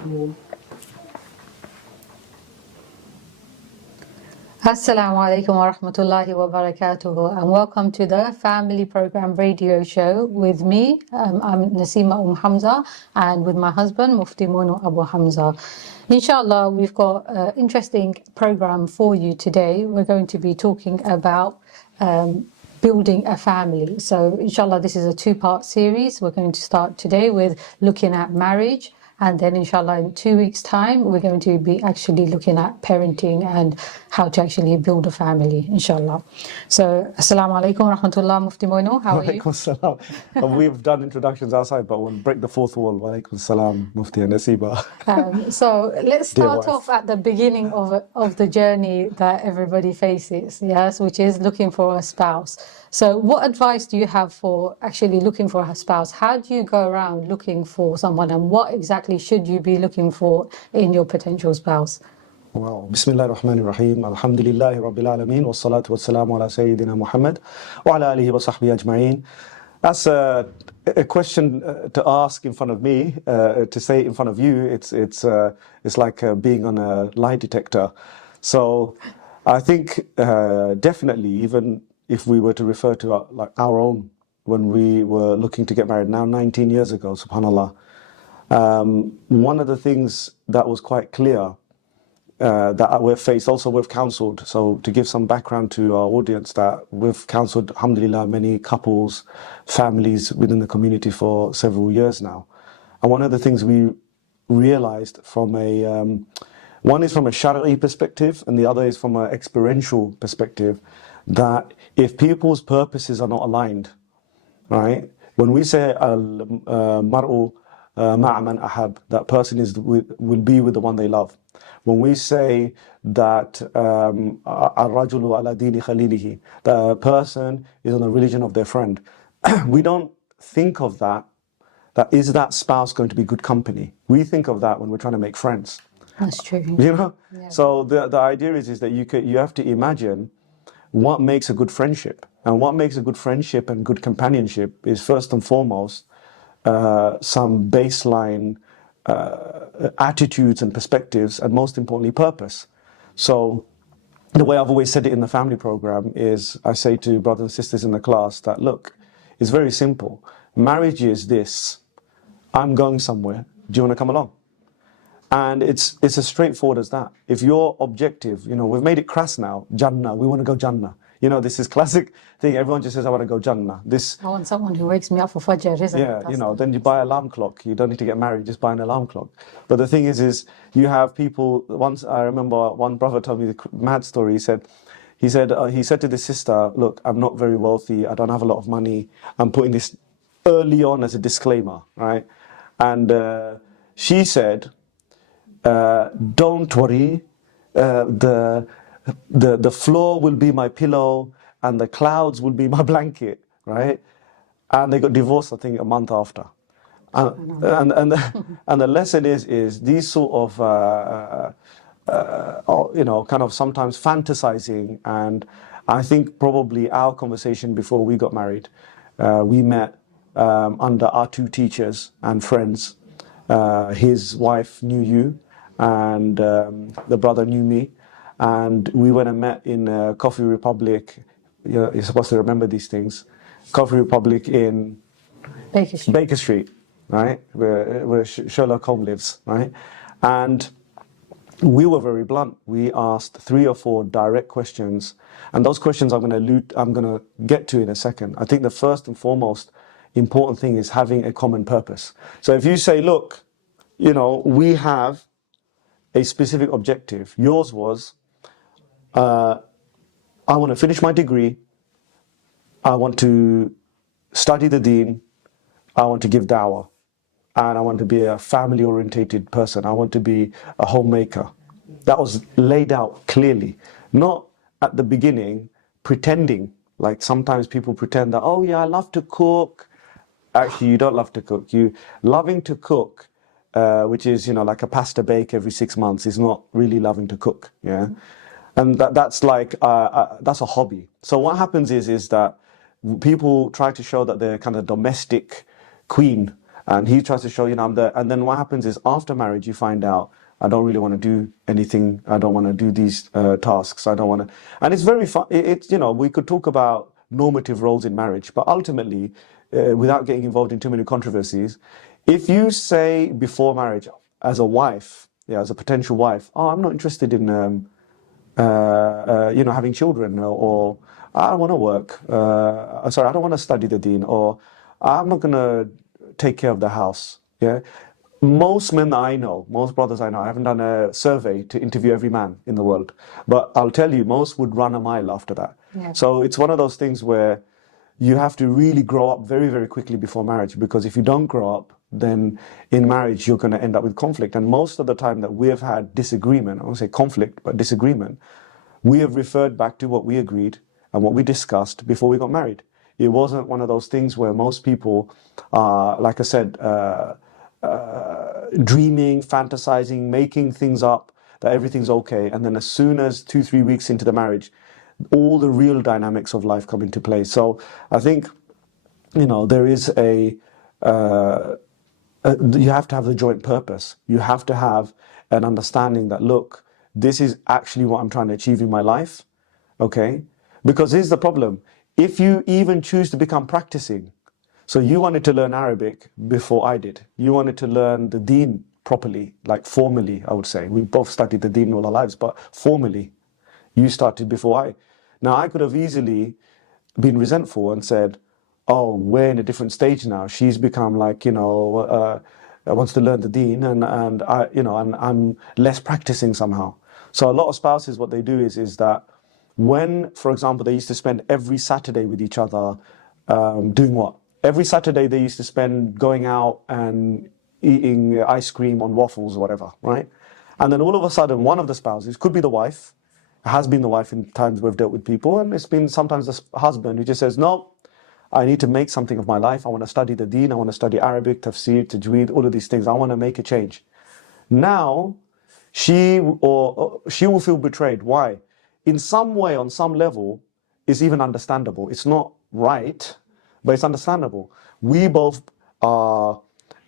Assalamu alaikum wa rahmatullahi wa barakatuhu, and welcome to the Family Program Radio Show with me. I'm Nasima Hamza, and with my husband Mufti Mono Abu Hamza. Inshallah, we've got an interesting program for you today. We're going to be talking about building a family. So inshallah, this is a two-part series. We're going to start today with looking at marriage, and then inshallah in 2 weeks time we're going to be actually looking at parenting and how to actually build a family, inshallah. So assalamu alaikum wa rahmatullah. Mufti Moino, how are you? Walaikum salam. We've done introductions outside, but we'll break the fourth wall. Walaikum salam, Mufti and Nasiba. So let's start off at the beginning of the journey that everybody faces, yes, which is looking for a spouse. So what advice do you have for actually looking for a spouse? How do you go around looking for someone, and what exactly should you be looking for in your potential spouse? Wow. Bismillah ar-Rahman ar-Rahim. Alhamdulillahi Rabbil Alameen. Wa salatu wa salamu ala Sayyidina Muhammad wa ala alihi wa sahbihi ajma'een. That's a question to ask in front of me, to say in front of you. It's like being on a lie detector. So I think definitely, even if we were to refer to our own, when we were looking to get married now 19 years ago, subhanallah, one of the things that was quite clear that we've faced, also we've counselled, so to give some background to our audience, that we've counselled, alhamdulillah, many couples, families within the community for several years now. And one of the things we realised from one is from a Shari'i perspective, and the other is from an experiential perspective, that if people's purposes are not aligned, right? When we say al-mar'u ma'a man ahab, that person will be with the one they love. When we say that al-rajulu ala dini khalilihi, the person is on the religion of their friend, we don't think of that is that spouse going to be good company. We think of that when we're trying to make friends. That's true. You know? Yeah. So the idea is that you have to imagine what makes a good friendship. And what makes a good friendship and good companionship is first and foremost some baseline attitudes and perspectives, and most importantly, purpose. So the way I've always said it in the family program is, I say to brothers and sisters in the class that, look, it's very simple. Marriage is this: I'm going somewhere. Do you want to come along? And it's as straightforward as that. If your objective, we've made it crass now, Jannah, we want to go Jannah. This is classic thing. Everyone just says, I want to go Jannah. I want someone who wakes me up for Fajr, isn't it? Yeah, then you buy an alarm clock. You don't need to get married, just buy an alarm clock. But the thing is you have people, once I remember one brother told me the mad story. He said to the sister, look, I'm not very wealthy. I don't have a lot of money. I'm putting this early on as a disclaimer, right? And she said, don't worry, the floor will be my pillow and the clouds will be my blanket, right? And they got divorced, I think, a month after. And the lesson is these sort of kind of sometimes fantasizing. And I think probably our conversation before we got married, we met under our two teachers and friends. His wife knew you, and the brother knew me, and we went and met in Coffee Republic. You're supposed to remember these things. Coffee Republic in Baker Street, right, where Sherlock Holmes lives, right? And we were very blunt. We asked 3 or 4 direct questions, and those questions I'm going to get to in a second. I think the first and foremost important thing is having a common purpose. So if you say, look, we have a specific objective. Yours was, I want to finish my degree. I want to study the deen. I want to give da'wah. And I want to be a family-orientated person. I want to be a homemaker. That was laid out clearly. Not at the beginning pretending, like sometimes people pretend that, oh yeah, I love to cook. Actually, you don't love to cook. You loving to cook, which is, like a pasta bake every 6 months, is not really loving to cook. Yeah. And that's like, that's a hobby. So what happens is that people try to show that they're kind of domestic queen, And he tries to show, I'm there. And then what happens is after marriage, you find out, I don't really want to do anything. I don't want to do these tasks. I don't want to. And it's very fun. It's, we could talk about normative roles in marriage, but ultimately, without getting involved in too many controversies, if you say before marriage, as a wife, as a potential wife, oh, I'm not interested in, having children, or I don't want to work. Sorry, I don't want to study the deen, or I'm not going to take care of the house. Yeah. Most men that I know, most brothers I know, I haven't done a survey to interview every man in the world, but I'll tell you, most would run a mile after that. Yeah. So it's one of those things where you have to really grow up very, very quickly before marriage, because if you don't grow up, then in marriage you're going to end up with conflict. And most of the time that we have had disagreement, I won't say conflict, but disagreement, we have referred back to what we agreed and what we discussed before we got married. It wasn't one of those things where most people, like I said, dreaming, fantasizing, making things up, that everything's okay. And then as soon as 2-3 weeks into the marriage, all the real dynamics of life come into play. So I think, there is you have to have the joint purpose. You have to have an understanding that, look, this is actually what I'm trying to achieve in my life. Okay? Because here's the problem. If you even choose to become practicing, so you wanted to learn Arabic before I did. You wanted to learn the deen properly, like formally, I would say. We both studied the deen all our lives, but formally, you started before I. Now, I could have easily been resentful and said, oh, we're in a different stage now. She's become like, wants to learn the deen, and I'm less practicing somehow. So a lot of spouses, what they do is that when, for example, they used to spend every Saturday with each other, doing what? Every Saturday they used to spend going out and eating ice cream on waffles or whatever, right? And then all of a sudden, one of the spouses, could be the wife, has been the wife in times we've dealt with people, and it's been sometimes the husband who just says, no, I need to make something of my life. I want to study the deen. I want to study Arabic, tafsir, tajweed, all of these things. I want to make a change. Now, she will feel betrayed. Why? In some way, on some level, it's even understandable. It's not right, but it's understandable. We both are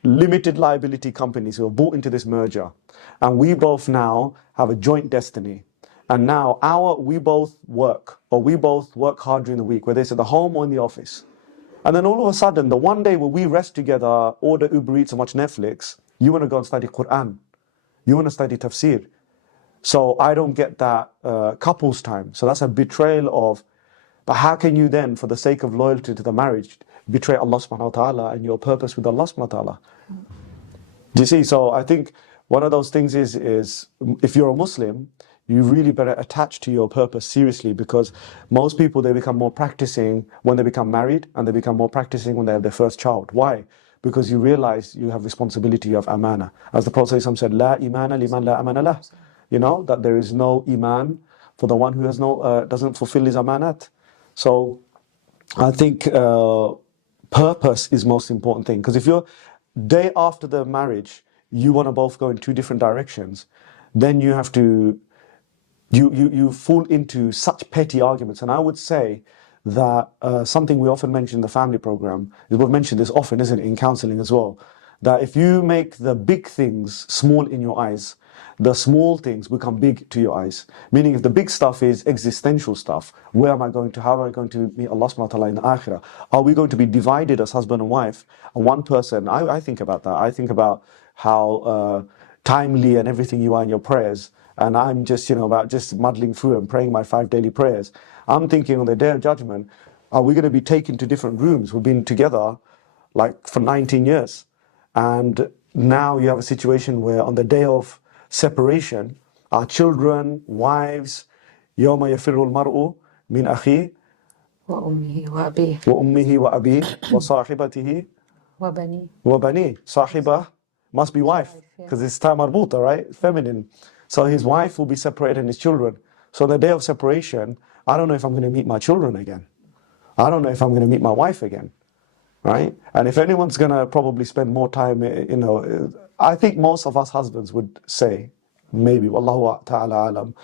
limited liability companies who have bought into this merger, and we both now have a joint destiny. And now we both work hard during the week, whether it's at the home or in the office. And then all of a sudden, the one day where we rest together, order Uber Eats and watch Netflix, you want to go and study Quran. You want to study tafsir. So I don't get that couples time. So that's a betrayal of, but how can you then, for the sake of loyalty to the marriage, betray Allah subhanahu wa ta'ala and your purpose with Allah subhanahu wa ta'ala? Do you see? So I think one of those things is if you're a Muslim, you really better attach to your purpose seriously, because most people, they become more practicing when they become married, and they become more practicing when they have their first child. Why? Because you realize you have responsibility, you have amana. As the Prophet said, La imana liman la amana lah. That there is no iman for the one who has doesn't fulfill his amanat. So I think purpose is most important thing. Because if you're day after the marriage, you want to both go in two different directions, then you have to you fall into such petty arguments. And I would say that something we often mention in the family program, is we've mentioned this often, isn't it, in counseling as well, that if you make the big things small in your eyes, the small things become big to your eyes. Meaning, if the big stuff is existential stuff, how am I going to meet Allah subhanahu wa ta'ala in the akhirah? Are we going to be divided as husband and wife? And one person, I think about that. I think about how timely and everything you are in your prayers. And I'm just, about just muddling through and praying my 5 daily prayers. I'm thinking on the day of judgment, are we going to be taken to different rooms? We've been together like for 19 years. And now you have a situation where on the day of separation, our children, wives, يَوْمَ يَفِرُّ الْمَرْءُ مِنْ أَخِيهِ وأمه وأبيه وَأُمِّهِ وَأَبِيهِ وَصَاحِبَتِهِ وبنيه. وَبَنِيهِ. Sahibah must be wife, because it's ta marbuta, right? Feminine. So his wife will be separated and his children. So the day of separation, I don't know if I'm going to meet my children again. I don't know if I'm going to meet my wife again, right? And if anyone's going to probably spend more time, I think most of us husbands would say, maybe, wallahu ta'ala alam,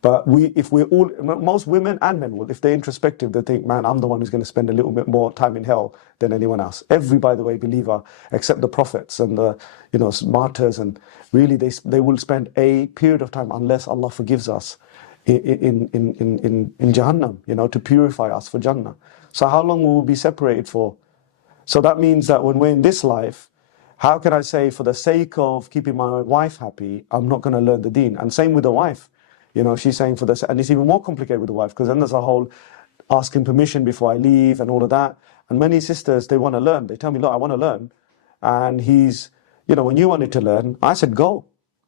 But if we're all, most women and men will, if they're introspective, they think, man, I'm the one who's going to spend a little bit more time in hell than anyone else. Every, by the way, believer, except the prophets and the, martyrs, and really they will spend a period of time, unless Allah forgives us, in Jahannam, to purify us for Jannah. So how long will we be separated for? So that means that when we're in this life, how can I say, for the sake of keeping my wife happy, I'm not going to learn the deen? And same with the wife. She's saying for this, and it's even more complicated with the wife, because then there's a whole asking permission before I leave and all of that. And many sisters, they want to learn. They tell me, look, I want to learn. And he's, when you wanted to learn, I said, go.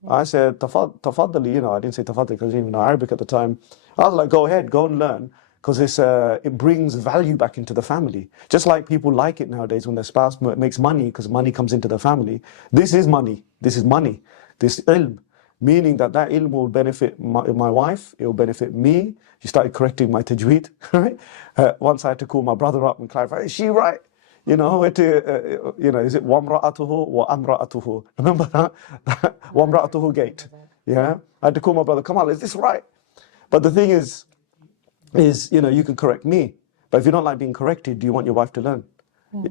I said, tafaddali, I didn't say tafaddali because I didn't even know Arabic at the time. I was like, go ahead, go and learn. Because it brings value back into the family. Just like people like it nowadays when their spouse makes money, because money comes into the family. This is money. This is money. This ilm. Meaning that ilm will benefit my wife, it will benefit me. She started correcting my tajweed, right? Once I had to call my brother up and clarify, is she right? Is it wamra'atuhu wa amra'atuhu? Remember that? Wamra'atuhu gate. Yeah? I had to call my brother, come on, is this right? But the thing is, you can correct me. But if you don't like being corrected, do you want your wife to learn?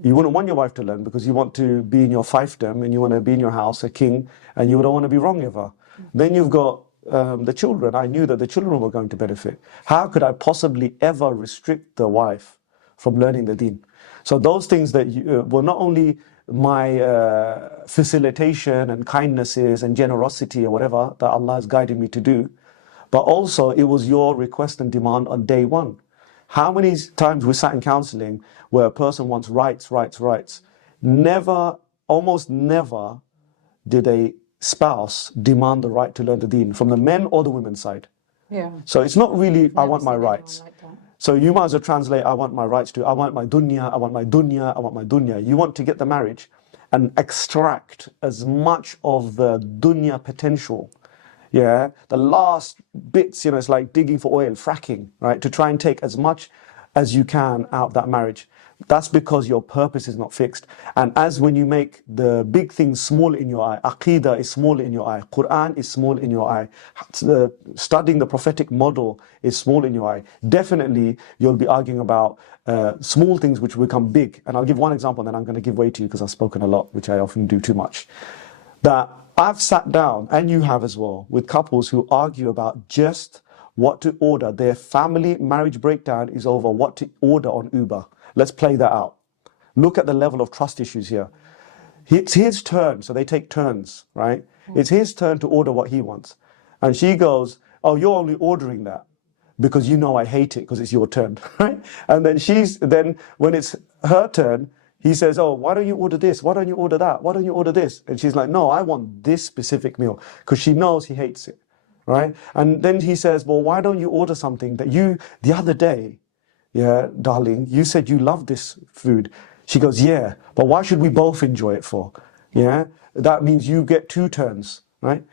You wouldn't want your wife to learn because you want to be in your fiefdom and you want to be in your house, a king, and you don't want to be wrong ever. Then you've got the children. I knew that the children were going to benefit. How could I possibly ever restrict the wife from learning the deen? So those things that were not only my facilitation and kindnesses and generosity or whatever that Allah has guided me to do, but also it was your request and demand on day one. How many times we sat in counseling where a person wants rights. Never, almost never did a spouse demand the right to learn the deen from the men or the women's side. Yeah. So it's not really, I want my seen rights. anyone like that. So you might as well translate, I want my rights to, I want my dunya, I want my dunya, I want my dunya. You want to get the marriage and extract as much of the dunya potential. Yeah, the last bits, it's like digging for oil, fracking, right? To try and take as much as you can out of that marriage. That's because your purpose is not fixed. And as when you make the big things small in your eye, Aqidah is small in your eye, Quran is small in your eye, studying the prophetic model is small in your eye, definitely you'll be arguing about small things which become big. And I'll give one example, and then I'm going to give way to you because I've spoken a lot, which I often do too much. That I've sat down, and you have as well, with couples who argue about just what to order. Their family marriage breakdown is over what to order on Uber. Let's play that out. Look at the level of trust issues here. It's his turn, so they take turns, right? It's his turn to order what he wants. And she goes, oh, you're only ordering that because you know I hate it because it's your turn, right? And then when it's her turn, he says, oh, why don't you order this? Why don't you order that? Why don't you order this? And she's like, no, I want this specific meal, because she knows he hates it, right? And then he says, well, why don't you order something that the other day, yeah, darling, you said you love this food. She goes, yeah, but why should we both enjoy it for? Yeah, that means you get two turns, right?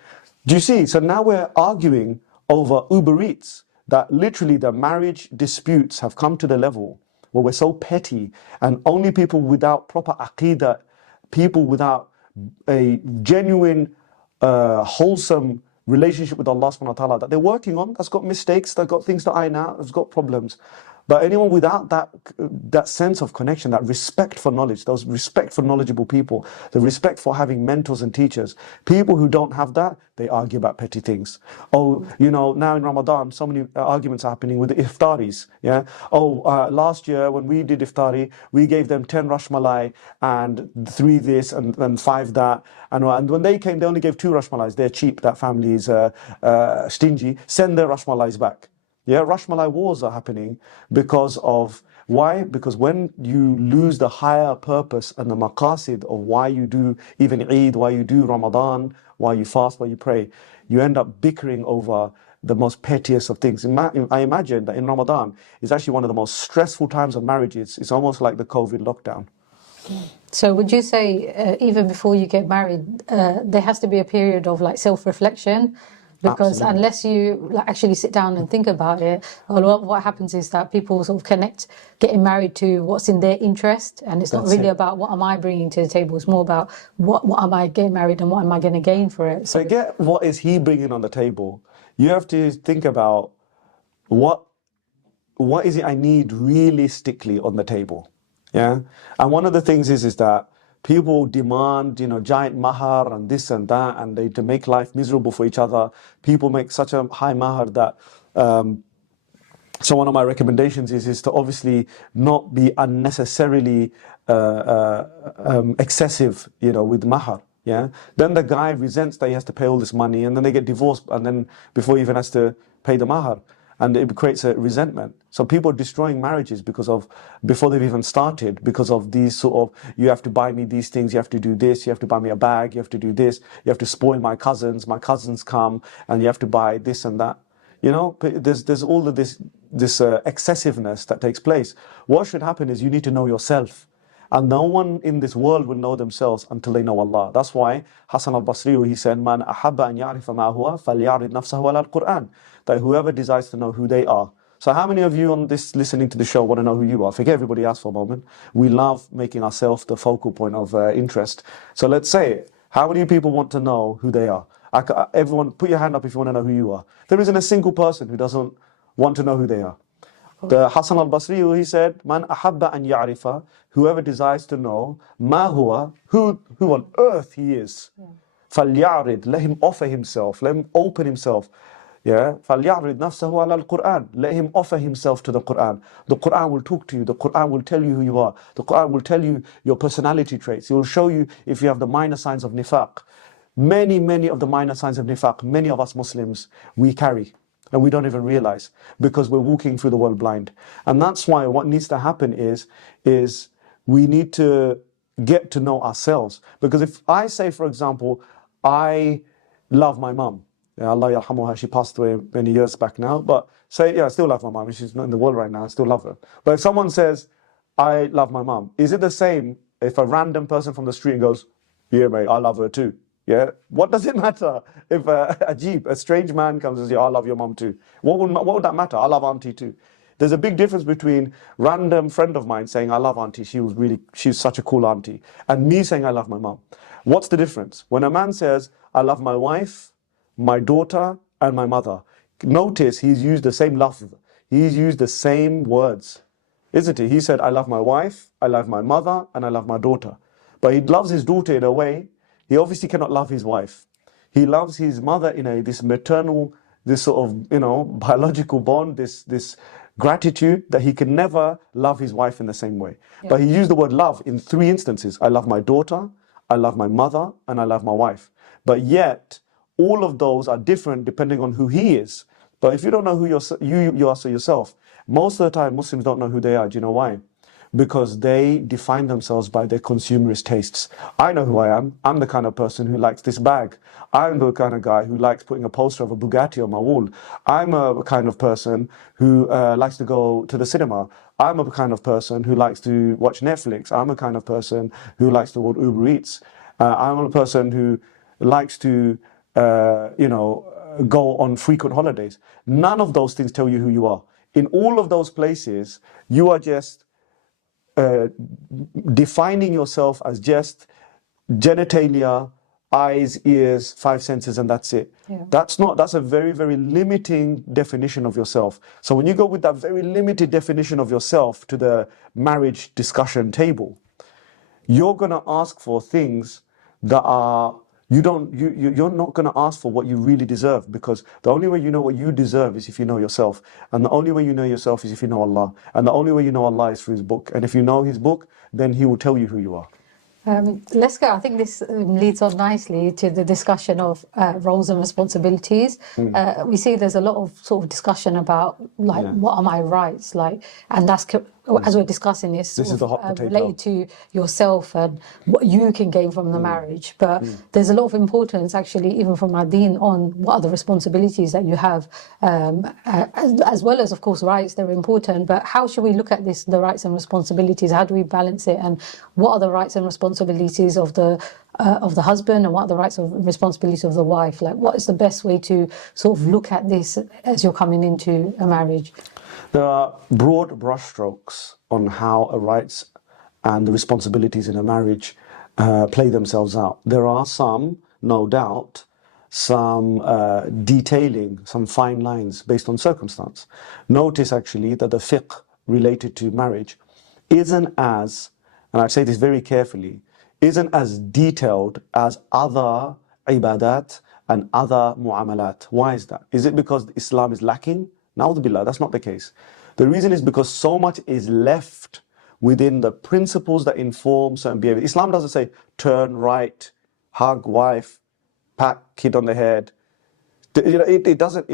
Do you see? So now we're arguing over Uber Eats, that literally the marriage disputes have come to the level where we're so petty, and only people without proper aqidah, people without a genuine, wholesome relationship with Allah subhanahu wa ta'ala that they're working on, that's got mistakes, that's got things to iron out, that's got problems. But anyone without that sense of connection, that respect for knowledge, those respect for knowledgeable people, the respect for having mentors and teachers, people who don't have that, they argue about petty things. Oh, now in Ramadan, so many arguments are happening with the iftaris. Yeah. Oh, last year when we did iftari, we gave them 10 rashmalai and 3 this and 5 that. And when they came, they only gave 2 rashmalais. They're cheap. That family is stingy. Send their rashmalais back. Yeah, Rashmalai wars are happening because of, why? Because when you lose the higher purpose and the maqasid of why you do even Eid, why you do Ramadan, why you fast, why you pray, you end up bickering over the most pettiest of things. I imagine that in Ramadan is actually one of the most stressful times of marriages. It's almost like the COVID lockdown. So would you say even before you get married, there has to be a period of like self-reflection? Because Absolutely. unless you actually sit down and think about it, a lot what happens is that people sort of connect getting married to what's in their interest, and it's not really about what am I bringing to the table. It's more about what am I getting married and what am I going to gain for it. So get what is he bringing on the table. you have to think about what is it I need realistically on the table. Yeah. And one of the things is that people demand, giant mahar and this and that, and to make life miserable for each other. People make such a high mahar that, so one of my recommendations is to obviously not be unnecessarily excessive, with mahar. Yeah. Then the guy resents that he has to pay all this money, and then they get divorced, and then before he even has to pay the mahar, and it creates a resentment. So people are destroying marriages before they've even started, because of these sort of, you have to buy me these things, you have to do this, you have to buy me a bag, you have to do this, you have to spoil my cousins come, and you have to buy this and that. There's all of this excessiveness that takes place. What should happen is you need to know yourself. And no one in this world will know themselves until they know Allah. That's why Hassan al-Basri, he said, Man ahabba an ya'rifa ma huwa falyarid nafsahu ala al-Qur'an. That whoever desires to know who they are. So how many of you on this listening to the show want to know who you are? Forget everybody else for a moment. We love making ourselves the focal point of interest. So let's say it. How many people want to know who they are? Everyone, put your hand up if you want to know who you are. There isn't a single person who doesn't want to know who they are. The Hassan al-Basri, he said, Man ahabba an ya'rifa, whoever desires to know, ma huwa, who on earth he is. فَلْيَعْرِضْ, let him offer himself, let him open himself. Yeah, فَلْيَعْرِضْ نَفْسَهُ عَلَى الْقُرْآنِ, let him offer himself to the Qur'an. The Qur'an will talk to you, the Qur'an will tell you who you are, the Qur'an will tell you your personality traits, it will show you if you have the minor signs of nifaq. Many of the minor signs of nifaq, many of us Muslims, we carry. And we don't even realize, because we're walking through the world blind. And that's why what needs to happen is we need to get to know ourselves. Because if I say, for example, I love my mum, Allah yarhamuha, she passed away many years back now, but say, I still love my mum, she's not in the world right now, I still love her. But if someone says, I love my mum, is it the same if a random person from the street goes, yeah mate, I love her too? Yeah, what does it matter if a strange man comes and says, I love your mum too? What would that matter? I love auntie too. There's a big difference between random friend of mine saying, I love auntie, she's such a cool auntie, and me saying, I love my mum. What's the difference? When a man says, I love my wife, my daughter, and my mother, notice he's used the same love. He's used the same words, isn't he? He said, I love my wife, I love my mother, and I love my daughter. But he loves his daughter in a way. He obviously cannot love his wife. He loves his mother in this maternal, this sort of, biological bond, this gratitude that he can never love his wife in the same way. Yeah. But he used the word love in 3 instances. I love my daughter, I love my mother, and I love my wife. But yet, all of those are different depending on who he is. But if you don't know who you are so yourself, most of the time Muslims don't know who they are. Do you know why? Because they define themselves by their consumerist tastes. I know who I am. I'm the kind of person who likes this bag. I'm the kind of guy who likes putting a poster of a Bugatti on my wall. I'm a kind of person who likes to go to the cinema. I'm a kind of person who likes to watch Netflix. I'm a kind of person who likes to order Uber Eats. I'm a person who likes to, go on frequent holidays. None of those things tell you who you are. In all of those places, you are just defining yourself as just genitalia, eyes, ears, 5 senses, and that's it. Yeah. That's a very, very limiting definition of yourself. So when you go with that very limited definition of yourself to the marriage discussion table, you're going to ask for things that are, you're not going to ask for what you really deserve, because the only way you know what you deserve is if you know yourself. And the only way you know yourself is if you know Allah. And the only way you know Allah is through His book. And if you know His book, then He will tell you who you are. Let's go. I think this leads on nicely to the discussion of roles and responsibilities. We see there's a lot of sort of discussion about what are my rights, and that's as we're discussing this is the hot potato. Related to yourself and what you can gain from the marriage. But there's a lot of importance, actually, even from our deen, on what are the responsibilities that you have, as well as, of course, rights. They're important. But how should we look at this, the rights and responsibilities? How do we balance it? And what are the rights and responsibilities of the husband, and what are the rights and responsibilities of the wife? What is the best way to sort of look at this as you're coming into a marriage? There are broad brushstrokes on how rights and the responsibilities in a marriage play themselves out. There are some, no doubt, some detailing, some fine lines based on circumstance. Notice actually that the fiqh related to marriage isn't as, and I say this very carefully, isn't as detailed as other ibadat and other mu'amalat. Why is that? Is it because Islam is lacking? Na'udhu billah, that's not the case. The reason is because so much is left within the principles that inform certain behavior. Islam doesn't say turn right, hug wife, pat kid on the head. It doesn't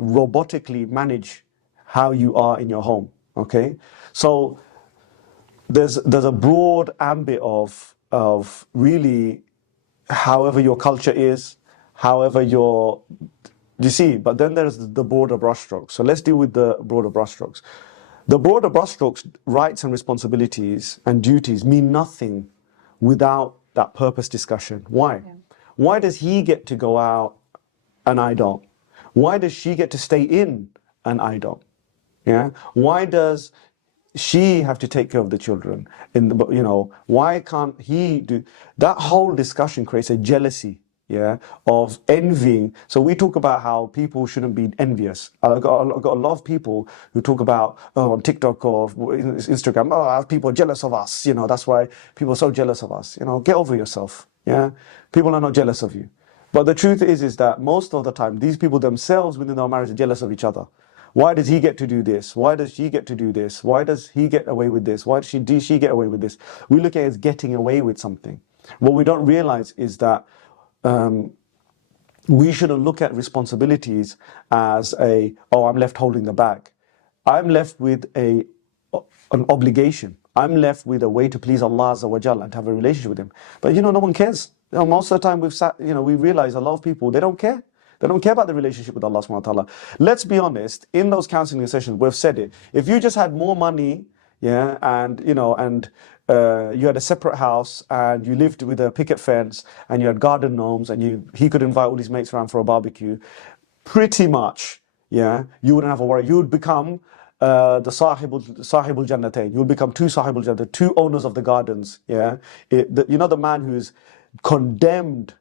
robotically manage how you are in your home. Okay, so there's a broad ambit of really however your culture is, however you see, but then there's the broader brushstrokes. So let's deal with the broader brushstrokes. The broader brushstrokes, rights and responsibilities and duties mean nothing without that purpose discussion. Why? Yeah. Why does he get to go out and I don't? Why does she get to stay in and I don't? Yeah. Why does she have to take care of the children? Why can't he do that? Whole discussion creates a jealousy, of envying. So we talk about how people shouldn't be envious. I've got a lot of people who talk about on TikTok or Instagram, people are jealous of us. That's why people are so jealous of us. Get over yourself. Yeah, people are not jealous of you. But the truth is that most of the time, these people themselves within their marriage are jealous of each other. Why does he get to do this? Why does she get to do this? Why does he get away with this? Why does she get away with this? We look at it as getting away with something. What we don't realize is that we shouldn't look at responsibilities as I'm left holding the bag. I'm left with an obligation. I'm left with a way to please Allah Azza wa Jalla and to have a relationship with Him. But no one cares. Most of the time we realize a lot of people, they don't care. They don't care about the relationship with Allah subhanahu wa ta'ala. Let's be honest, in those counseling sessions, we've said it. If you just had more money, and you had a separate house and you lived with a picket fence and you had garden gnomes and he could invite all his mates around for a barbecue, pretty much, you wouldn't have a worry. You would become the Sahibul Jannatain. You would become two Sahibul Jannatain, two owners of the gardens. The man who's condemned,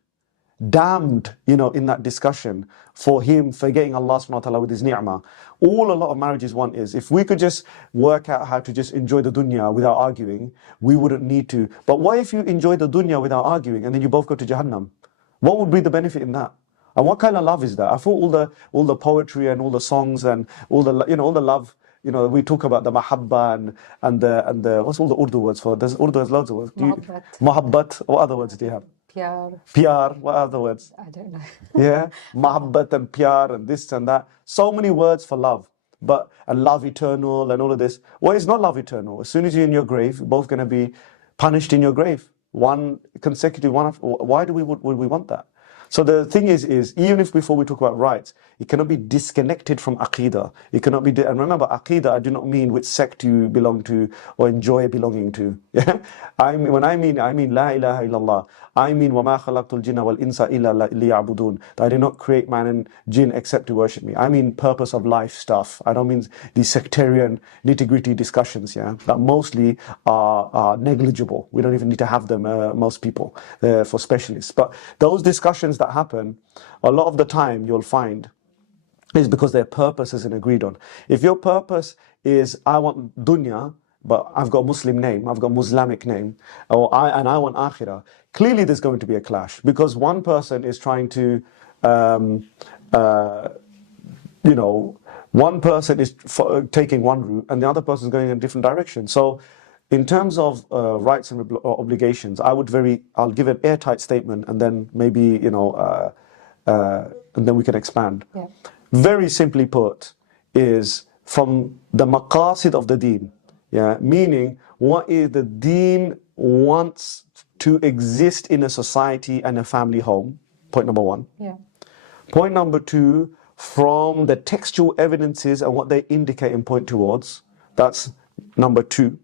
damned, in that discussion for him forgetting Allah subhanahu wa ta'ala with his ni'mah. All a lot of marriages want is, if we could just work out how to just enjoy the dunya without arguing, we wouldn't need to. But what if you enjoy the dunya without arguing and then you both go to Jahannam? What would be the benefit in that? And what kind of love is that? I thought all the poetry and all the songs and all the love, we talk about the mahabba and the what's all the Urdu words for? Urdu has loads of words. Mahabbat. What other words do you have? Pyar, what other words? I don't know. Mahabbat and pyar and this and that. So many words for love. And love eternal and all of this. Well, it's not love eternal. As soon as you're in your grave, you're both going to be punished in your grave. One consecutive one. Why would we want that? So the thing is even if before we talk about rights, it cannot be disconnected from Aqidah. It cannot be, and remember, Aqidah, I do not mean which sect you belong to or enjoy belonging to. When I mean La ilaha illallah. I mean وَمَا خَلَقْتُ الْجِنَّ وَالْإِنسَ إِلَّا لِيَعْبُدُونَ. I did not create man and jinn except to worship me. I mean purpose of life stuff. I don't mean these sectarian nitty-gritty discussions, that mostly are negligible. We don't even need to have them, most people, for specialists. But those discussions that happen, a lot of the time you'll find is because their purpose isn't agreed on. If your purpose is, I want dunya, but I've got a Muslim name, I've got a Muslimic name, and I want akhirah, clearly there's going to be a clash, because one person is trying to, one person is taking one route and the other person is going in a different direction. So in terms of rights and obligations, I'll give an airtight statement and then maybe, and then we can expand. Yeah. Very simply put, is from the maqasid of the deen, meaning what is the deen wants to exist in a society and a family home, point number one. Yeah. Point number two, from the textual evidences and what they indicate and point towards, that's number two.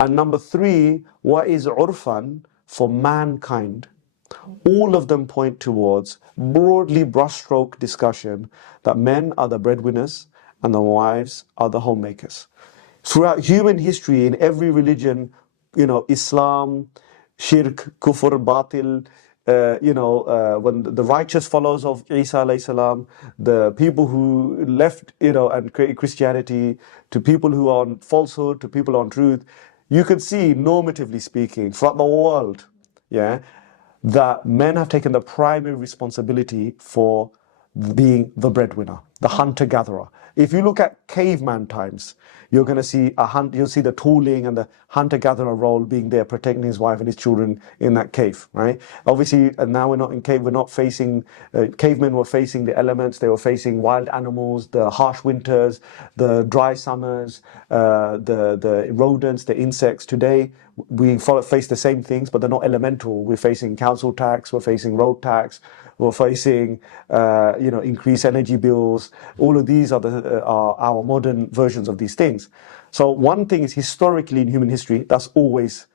And number three, what is urfan for mankind. All of them point towards broadly brushstroke discussion that men are the breadwinners and the wives are the homemakers. Throughout human history, in every religion, Islam, shirk, kufr, batil, when the righteous followers of Isa alayhi salam, the people who left, and created Christianity, to people who are on falsehood, to people on truth, you can see, normatively speaking, throughout the world, that men have taken the primary responsibility for being the breadwinner, the hunter-gatherer. If you look at caveman times, you're going to see you'll see the tooling and the hunter-gatherer role being there, protecting his wife and his children in that cave, right? Obviously, now we're not in cave. We're not facing. Cavemen were facing the elements. They were facing wild animals, the harsh winters, the dry summers, the rodents, the insects. Today, we face the same things, but they're not elemental. We're facing council tax. We're facing road tax. We're facing, increased energy bills. All of these are our modern versions of these things. So one thing is, historically in human history, that's always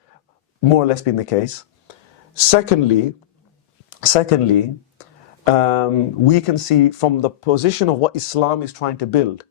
more or less been the case. Secondly, we can see from the position of what Islam is trying to build,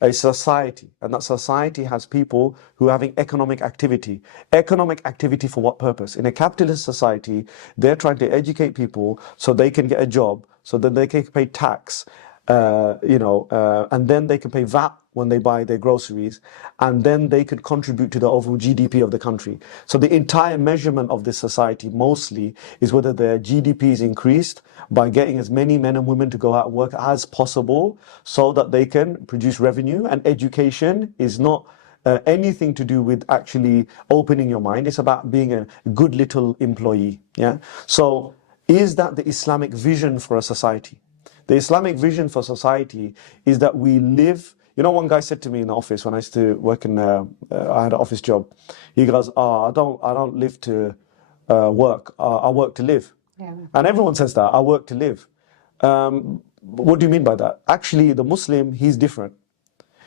a society, and that society has people who are having economic activity. Economic activity for what purpose? In a capitalist society, they're trying to educate people so they can get a job, so that they can pay tax, and then they can pay VAT when they buy their groceries, and then they could contribute to the overall GDP of the country. So the entire measurement of this society mostly is whether their GDP is increased by getting as many men and women to go out and work as possible so that they can produce revenue. And education is not anything to do with actually opening your mind. It's about being a good little employee. So is that the Islamic vision for a society? The Islamic vision for society is that we live. One guy said to me in the office when I used to work in, I had an office job. He goes, I don't live to work. I work to live. Yeah. And everyone says that, I work to live. What do you mean by that? Actually, the Muslim, he's different.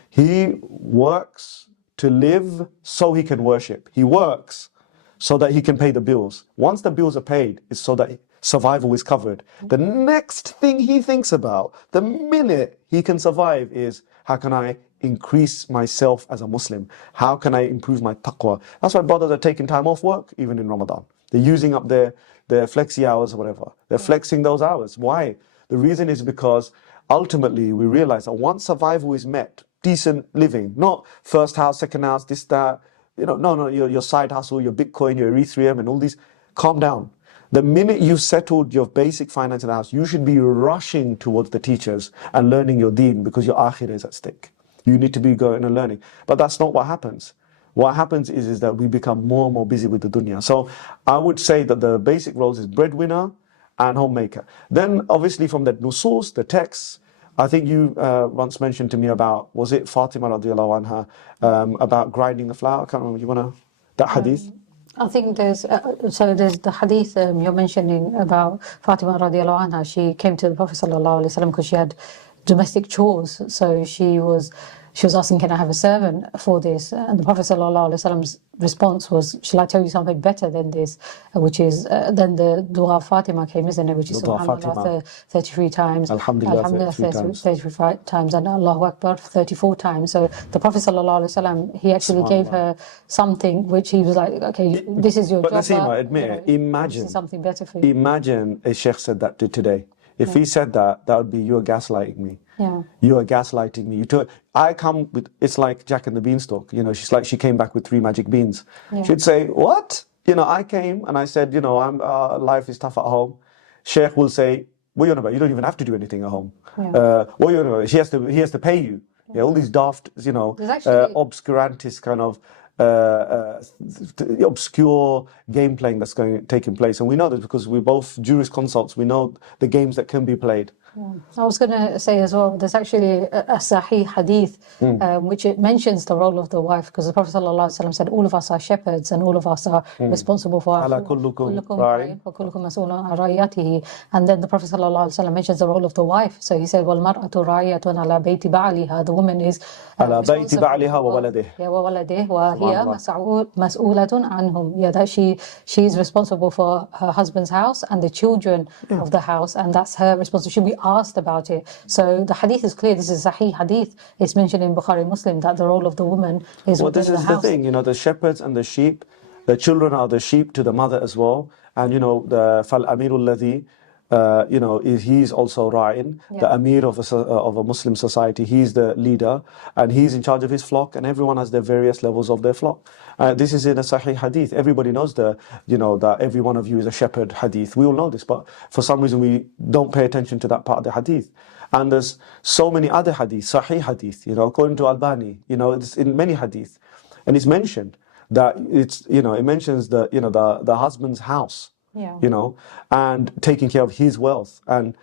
He works to live so he can worship. He works so that he can pay the bills. Once the bills are paid, it's so that survival is covered. The next thing he thinks about, the minute he can survive, is how can I increase myself as a Muslim? How can I improve my taqwa? That's why brothers are taking time off work, even in Ramadan. They're using up their flexi hours or whatever. They're flexing those hours. Why? The reason is because ultimately we realize that once survival is met, decent living, not first house, second house, this, that, your side hustle, your Bitcoin, your Ethereum and all these, calm down. The minute you've settled your basic finance in the house, you should be rushing towards the teachers and learning your deen, because your akhirah is at stake. You need to be going and learning. But that's not what happens. What happens is that we become more and more busy with the dunya. So I would say that the basic roles is breadwinner and homemaker. Then obviously from the nusus, the texts, I think you once mentioned to me about, was it Fatima radiallahu anha, about grinding the flour? I can't remember. You want to, that hadith? I think there's the hadith you're mentioning about Fatima radiallahu anha. She came to the Prophet sallallahu alaihi wasallam because she had domestic chores. So she was asking, can I have a servant for this? And the Prophet sallallahu alaihi wasallam's response was, shall I tell you something better than this? Which is, then the dua Fatima came, isn't it? Which is subhanallah 33 times, alhamdulillah 33 times, and Allahu Akbar 34 times. So the Prophet sallallahu alaihi wasallam, he actually gave her something which he was like, okay, this is your job. But Naseema, admit it, imagine something better for you. Imagine a sheikh said that today. If he said that, that would be, you're gaslighting me. Yeah. You are gaslighting me. I come with, it's like Jack and the Beanstalk. She's like, she came back with 3 magic beans. Yeah. She'd say, what? I came and I said, life is tough at home. Sheikh will say, what are you on about? You don't even have to do anything at home. Yeah. What are you on about? He has to pay you. Yeah. All these daft, obscurantist kind of obscure game playing that's taking place, and we know this because we're both jurisconsults. We know the games that can be played. Yeah. I was going to say as well, there's actually a Sahih hadith which it mentions the role of the wife, because the Prophet ﷺ said all of us are shepherds and all of us are responsible for our and then the Prophet ﷺ mentions the role of the wife. So he said, وَالْمَرْأَةُ رَاعِيَةٌ عَلَى بَيْتِ بَعْلِهَا. The woman is على بيت بعلها وولده. وولده وهي مسؤولة عنهم. Yeah, that she is responsible for her husband's house and the children of the house, and that's her responsibility. She'll be asked about it. So the hadith is clear. This is a Sahih hadith. It's mentioned in Bukhari Muslim that the role of the woman is within the house. This is the thing, the shepherds and the sheep, The children are the sheep to the mother as well. And the fal amirul ladhi, he's also ra'in, the amir of a Muslim society. He's the leader, and he's in charge of his flock, and everyone has their various levels of their flock. This is in a Sahih hadith. Everybody knows that every one of you is a shepherd hadith. We all know this, but for some reason we don't pay attention to that part of the hadith. And there's so many other hadith, Sahih hadith, according to Albani, it's in many hadith, and it's mentioned that it mentions the husband's house. And taking care of his wealth and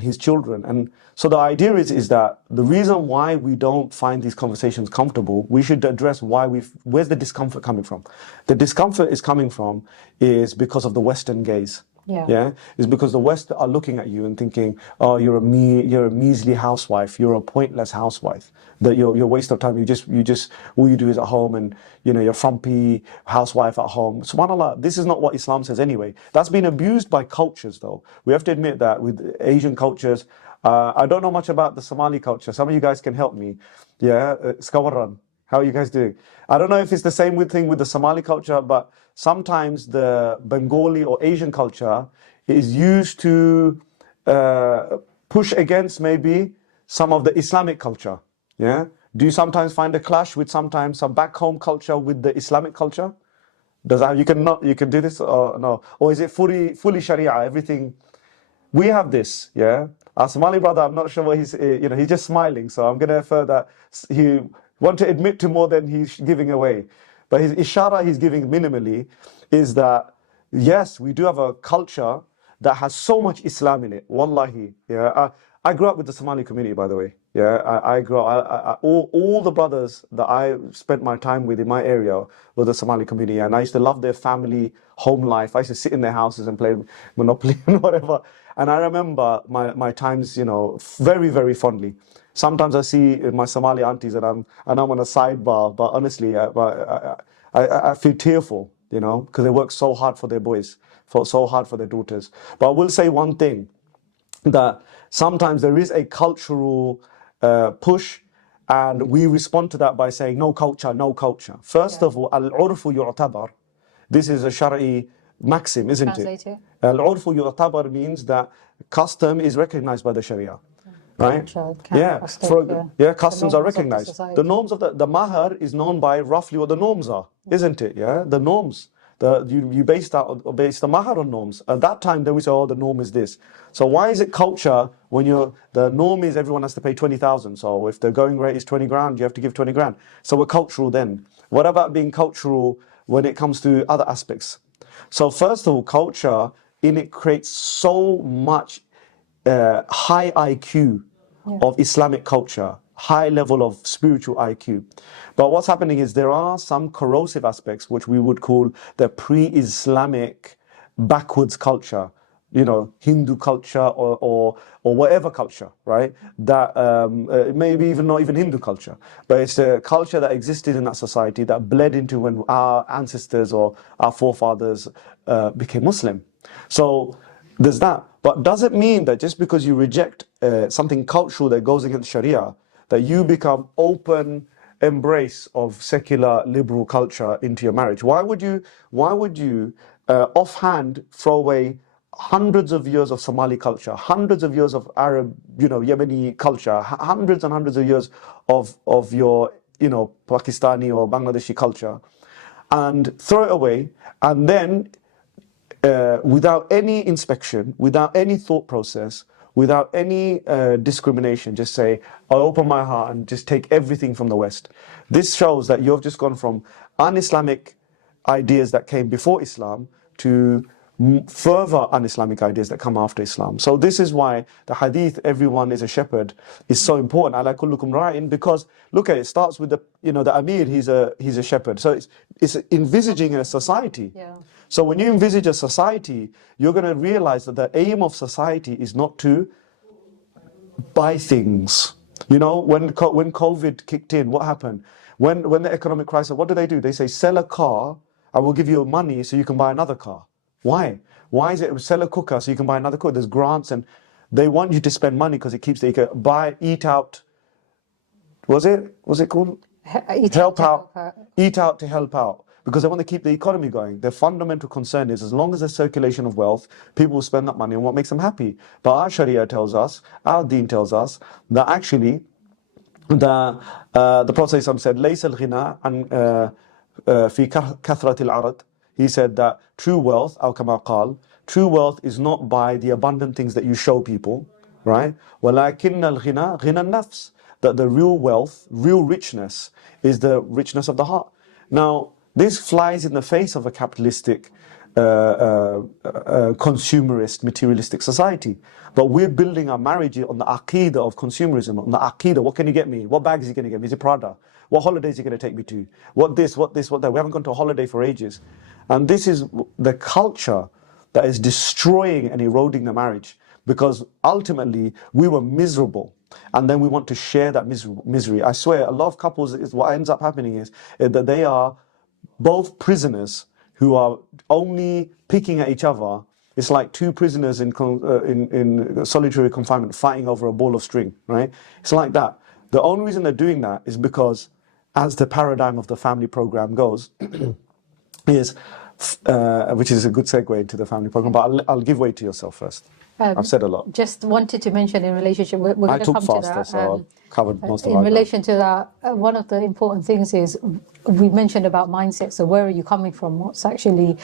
his children. And so the idea is that the reason why we don't find these conversations comfortable, we should address where's the discomfort coming from. The discomfort is coming from is because of the Western gaze. It's because the West are looking at you and thinking, oh, you're a measly housewife, you're a pointless housewife, that you're a waste of time. You just all you do is at home, and you're a frumpy housewife at home. SubhanAllah, this is not what Islam says anyway. That's been abused by cultures, though. We have to admit that with Asian cultures. I don't know much about the Somali culture. Some of you guys can help me. Skawaran, how are you guys doing? I don't know if it's the same thing with the Somali culture, but sometimes the Bengali or Asian culture is used to push against maybe some of the Islamic culture. Do you sometimes find a clash with sometimes some back home culture with the Islamic culture? You can do this or no? Or is it fully Sharia, everything? We have this, Our Somali brother, I'm not sure what he's just smiling, so I'm going to infer that he want to admit to more than he's giving away. But his ishara he's giving minimally is that, yes, we do have a culture that has so much Islam in it. Wallahi. I grew up with the Somali community, by the way. I grew up, all the brothers that I spent my time with in my area were the Somali community. And I used to love their family, home life. I used to sit in their houses and play Monopoly and whatever. And I remember my times, very, very fondly. Sometimes I see my Somali aunties and I'm on a sidebar, but honestly, I feel tearful, because they work so hard for their boys, so hard for their daughters. But I will say one thing, that sometimes there is a cultural push, and we respond to that by saying no culture, no culture. First of all, al-urfu yu'tabar. This is a Shari'i maxim, isn't Translate it? Al-urfu yu'tabar means that custom is recognized by the Sharia. Right? Customs are recognized. The norms of the mahar is known by roughly what the norms are, isn't it? The norms. You base the mahar on norms. At that time, then we say, oh, the norm is this. So why is it culture when the norm is everyone has to pay 20,000? So if the going rate is 20 grand, you have to give 20 grand. So we're cultural then. What about being cultural when it comes to other aspects? So first of all, culture in it creates so much high IQ of Islamic culture, high level of spiritual IQ. But what's happening is there are some corrosive aspects which we would call the pre-Islamic backwards culture, Hindu culture or whatever culture, right? That maybe even not even Hindu culture, but it's the culture that existed in that society that bled into when our ancestors or our forefathers became Muslim. So there's that. But does it mean that just because you reject something cultural that goes against Sharia, that you become open embrace of secular liberal culture into your marriage? Why would you offhand throw away hundreds of years of Somali culture, hundreds of years of Arab, Yemeni culture, hundreds and hundreds of years of your, Pakistani or Bangladeshi culture, and throw it away, and then without any inspection, without any thought process, without any discrimination, just say, I open my heart and just take everything from the West. This shows that you've just gone from un-Islamic ideas that came before Islam to further un-Islamic ideas that come after Islam. So this is why the hadith, everyone is a shepherd, is so important. Ala kullukum ra'in, because look at it, starts with the Amir, he's a shepherd. So it's envisaging a society. So when you envisage a society, you're going to realize that the aim of society is not to buy things. When COVID kicked in, what happened? When the economic crisis, what do? They say, sell a car, I will give you money so you can buy another car. Why? Why is it sell a cooker so you can buy another cooker? There's grants and they want you to spend money because it keeps you can eat out. Was it called? Help out. Eat out to help out. because they want to keep the economy going. Their fundamental concern is as long as there's circulation of wealth, people will spend that money on what makes them happy. But our Sharia tells us, our Deen tells us that actually the Prophet ﷺ said, ليس الغنى عن في كثرة العرض. He said that true wealth, أو كما قال, true wealth is not by the abundant things that you show people, right? ولكن الغنى غنى النفس. That the real wealth, real richness, is the richness of the heart. Now, this flies in the face of a capitalistic, consumerist, materialistic society. But we're building our marriage on the aqidah of consumerism, on the aqidah. What can you get me? What bag is he going to get me? Is it Prada? What holiday is he going to take me to? What this, what this, what that? We haven't gone to a holiday for ages. And this is the culture that is destroying and eroding the marriage, because ultimately we were miserable. And then we want to share that misery. I swear, a lot of couples, what ends up happening is that they are both prisoners who are only picking at each other. It's like two prisoners in solitary confinement fighting over a ball of string, right? It's like that. The only reason they're doing that is because, as the paradigm of the family program goes, is, which is a good segue into the family program, but I'll give way to yourself first. I've said a lot. Just wanted to mention in relationship, we're going to come to that. I took faster, so I covered most of it. In relation to that, one of the important things is we mentioned about mindset. So where are you coming from? What's actually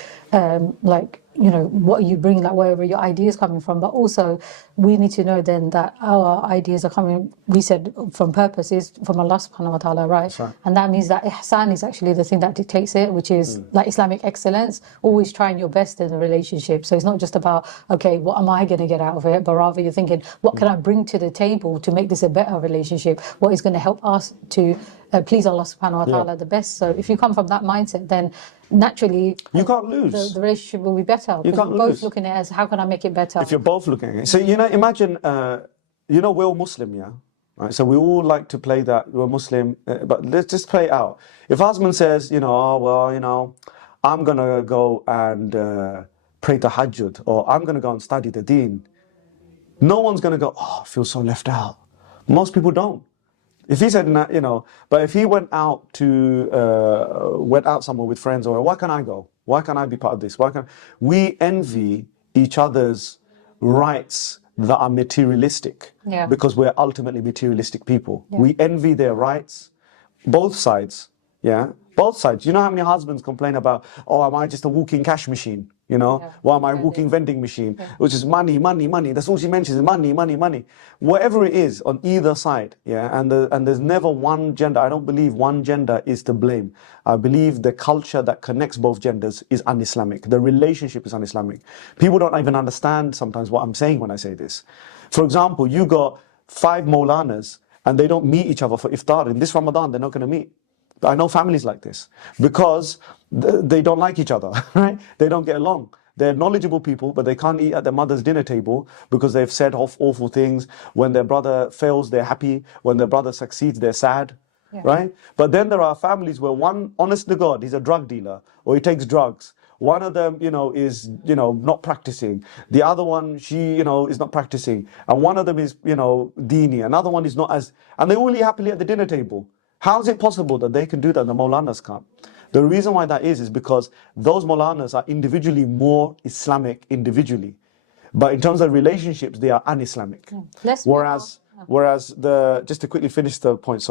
what are you bringing, like wherever your ideas coming from? But also we need to know then that our ideas are coming, we said, from purpose, is from Allah subhanahu wa ta'ala, right? Right. And that means that ihsan is actually the thing that dictates it, which is like Islamic excellence, always trying your best in a relationship. So it's not just about, okay, what am I going to get out of it? But rather you're thinking, what can I bring to the table to make this a better relationship? What is going to help us to please Allah subhanahu wa ta'ala the best? So if you come from that mindset, then naturally you can't lose. The relationship will be better. You can't you're both lose. looking at it as, how can I make it better? If you're both looking at it. So, imagine, we're all Muslim, yeah? Right? So we all like to play that, we're Muslim, but let's just play it out. If husband says, I'm going to go and pray tahajjud, or I'm going to go and study the deen, no one's going to go, I feel so left out. Most people don't. If he said, but if he went out somewhere with friends, or why can't I go? Why can't I be part of this? We envy each other's rights that are materialistic, because we're ultimately materialistic people. Yeah. We envy their rights, both sides. Yeah, both sides. You know how many husbands complain about, am I just a walking cash machine? Why am I walking vending machine? Which is money, money, money. That's all she mentions is money, money, money. Whatever it is on either side, and there's never one gender. I don't believe one gender is to blame. I believe the culture that connects both genders is un-Islamic. The relationship is un-Islamic. People don't even understand sometimes what I'm saying when I say this. For example, you got 5 Maulanas and they don't meet each other for iftar. In this Ramadan, they're not going to meet. I know families like this because they don't like each other, right? They don't get along. They're knowledgeable people, but they can't eat at their mother's dinner table because they've said awful things. When their brother fails, they're happy. When their brother succeeds, they're sad, right? But then there are families where one, honest to God, he's a drug dealer or he takes drugs. One of them, is, not practicing. The other one, she, is not practicing. And one of them is, dini. Another one is not as, and they all eat happily at the dinner table. How is it possible that they can do that and the Maulanas can't? The reason why that is because those Maulanas are individually more Islamic individually. But in terms of relationships, they are un-Islamic. Whereas just to quickly finish the point,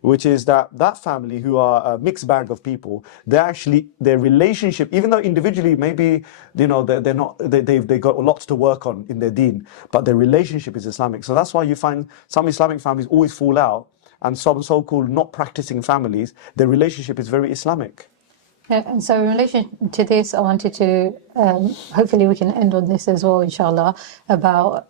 which is that family who are a mixed bag of people, their relationship, even though individually maybe, they've got lots to work on in their deen, but their relationship is Islamic. So that's why you find some Islamic families always fall out, and some so-called not practicing families, their relationship is very Islamic. And so in relation to this, I wanted to, hopefully we can end on this as well, inshallah, about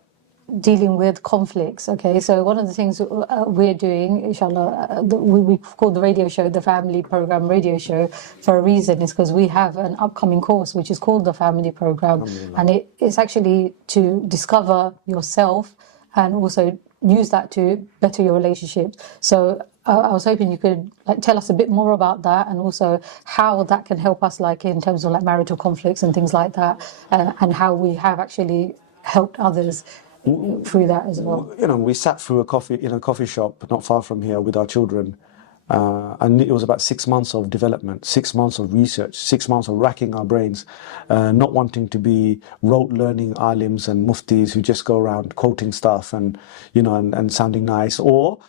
dealing with conflicts. Okay, so one of the things we're doing, inshallah, we call the radio show the Family Program Radio Show for a reason. Is because we have an upcoming course which is called the Family Program, and it's actually to discover yourself and also use that to better your relationships. So I was hoping you could tell us a bit more about that, and also how that can help us in terms of marital conflicts and things like that, and how we have actually helped others through that as well. We sat through in a coffee shop not far from here with our children, And it was about 6 months of development, 6 months of research, 6 months of racking our brains, not wanting to be rote learning alims and muftis who just go around quoting stuff and, you know, and sounding nice, or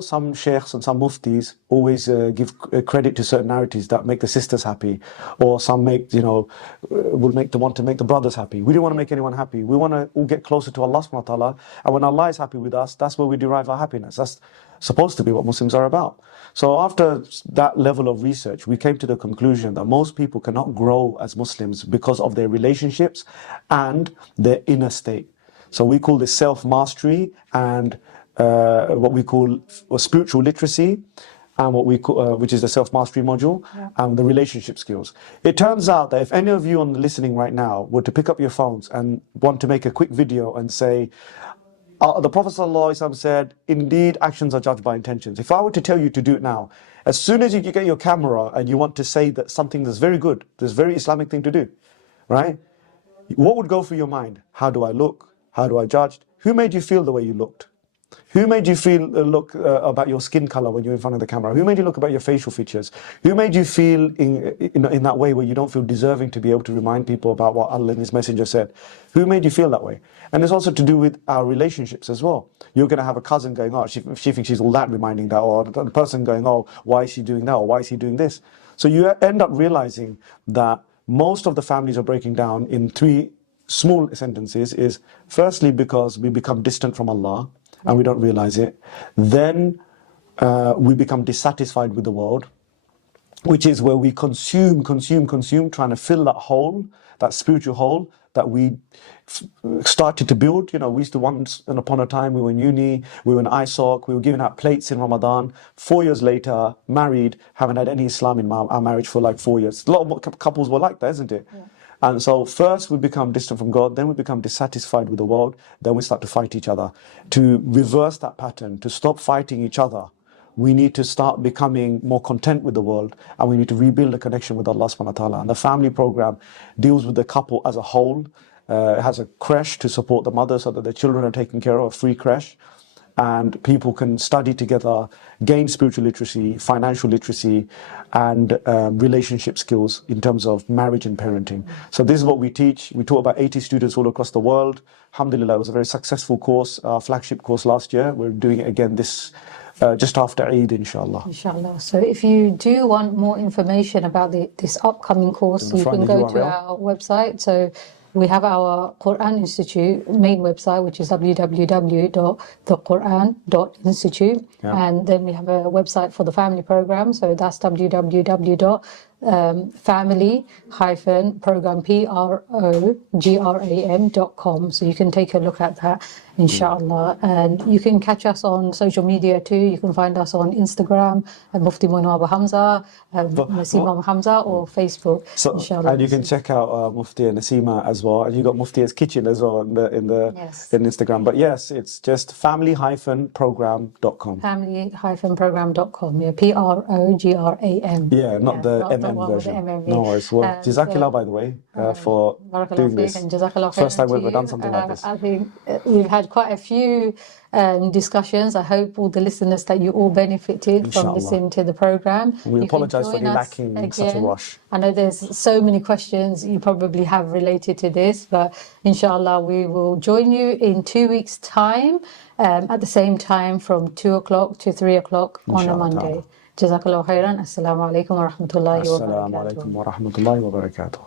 some sheikhs and some muftis always give credit to certain narratives that make the sisters happy, or some make, you know, want to make the brothers happy. We don't want to make anyone happy. We want to all get closer to Allah subhanahu wa ta'ala, and when Allah is happy with us, that's where we derive our happiness. That's supposed to be what Muslims are about. So after that level of research, we came to the conclusion that most people cannot grow as Muslims because of their relationships and their inner state. So we call this self-mastery and what we call spiritual literacy, and what we call, which is the self-mastery module, and the relationship skills. It turns out that if any of you on listening right now were to pick up your phones and want to make a quick video and say, the Prophet ﷺ said, indeed, actions are judged by intentions. If I were to tell you to do it now, as soon as you get your camera and you want to say that something that's very good, this very Islamic thing to do, right? What would go through your mind? How do I look? How do I judge? Who made you feel the way you looked? Who made you feel about your skin color when you're in front of the camera? Who made you look about your facial features? Who made you feel in that way where you don't feel deserving to be able to remind people about what Allah and His Messenger said? Who made you feel that way? And it's also to do with our relationships as well. You're going to have a cousin going, oh, she thinks she's all that, reminding that, or the person going, oh, why is she doing that, or why is he doing this? So you end up realizing that most of the families are breaking down in 3 small sentences. Is firstly because we become distant from Allah, and we don't realize it. Then we become dissatisfied with the world, which is where we consume, trying to fill that hole, that spiritual hole that we started to build. You know, we used to once and upon a time, we were in uni, we were in ISOC, we were giving out plates in Ramadan. 4 years later, married, haven't had any Islam in our marriage for like 4 years. A lot of couples were like that, isn't it? Yeah. And so first we become distant from God, then we become dissatisfied with the world, then we start to fight each other. To reverse that pattern, to stop fighting each other, we need to start becoming more content with the world, and we need to rebuild a connection with Allah subhanahu wa ta'ala. And the family program deals with the couple as a whole. It has a creche to support the mother so that the children are taken care of, a free creche. And people can study together, gain spiritual literacy, financial literacy, and relationship skills in terms of marriage and parenting. So this is what we teach. We taught about 80 students all across the world. Alhamdulillah, it was a very successful course, our flagship course last year. We're doing it again this just after Eid, inshallah. Inshallah. So if you do want more information about this upcoming course, you can go to our website. So we have our Quran Institute main website, which is www.thequran.institute. And then we have a website for the family program. So that's www.family-program.com. So you can take a look at that, inshallah. And you can catch us on social media too. You can find us on Instagram at Mufti Mono Abu Hamza, Nasima Hamza, or Facebook, inshallah. And you can check out Mufti and Nasima as well. And you got Mufti's Kitchen as well in Instagram. But yes, it's just family-program.com. Family-program.com. Yeah, program. Yeah, not the MM version. No worries. Well, Jazakallah, by the way, for doing this. First time we've ever done something like this. I think we've had quite a few discussions. I hope all the listeners that you all benefited from listening to the program. We apologise for lacking in such a rush. I know there's so many questions you probably have related to this, but inshallah we will join you in 2 weeks' time at the same time from 2 o'clock to 3 o'clock on a Monday. Jazakallah khairan. Assalamu alaikum wa rahmatullahi wa barakatuh. Assalamu alaikum wa rahmatullahi wa barakatuh.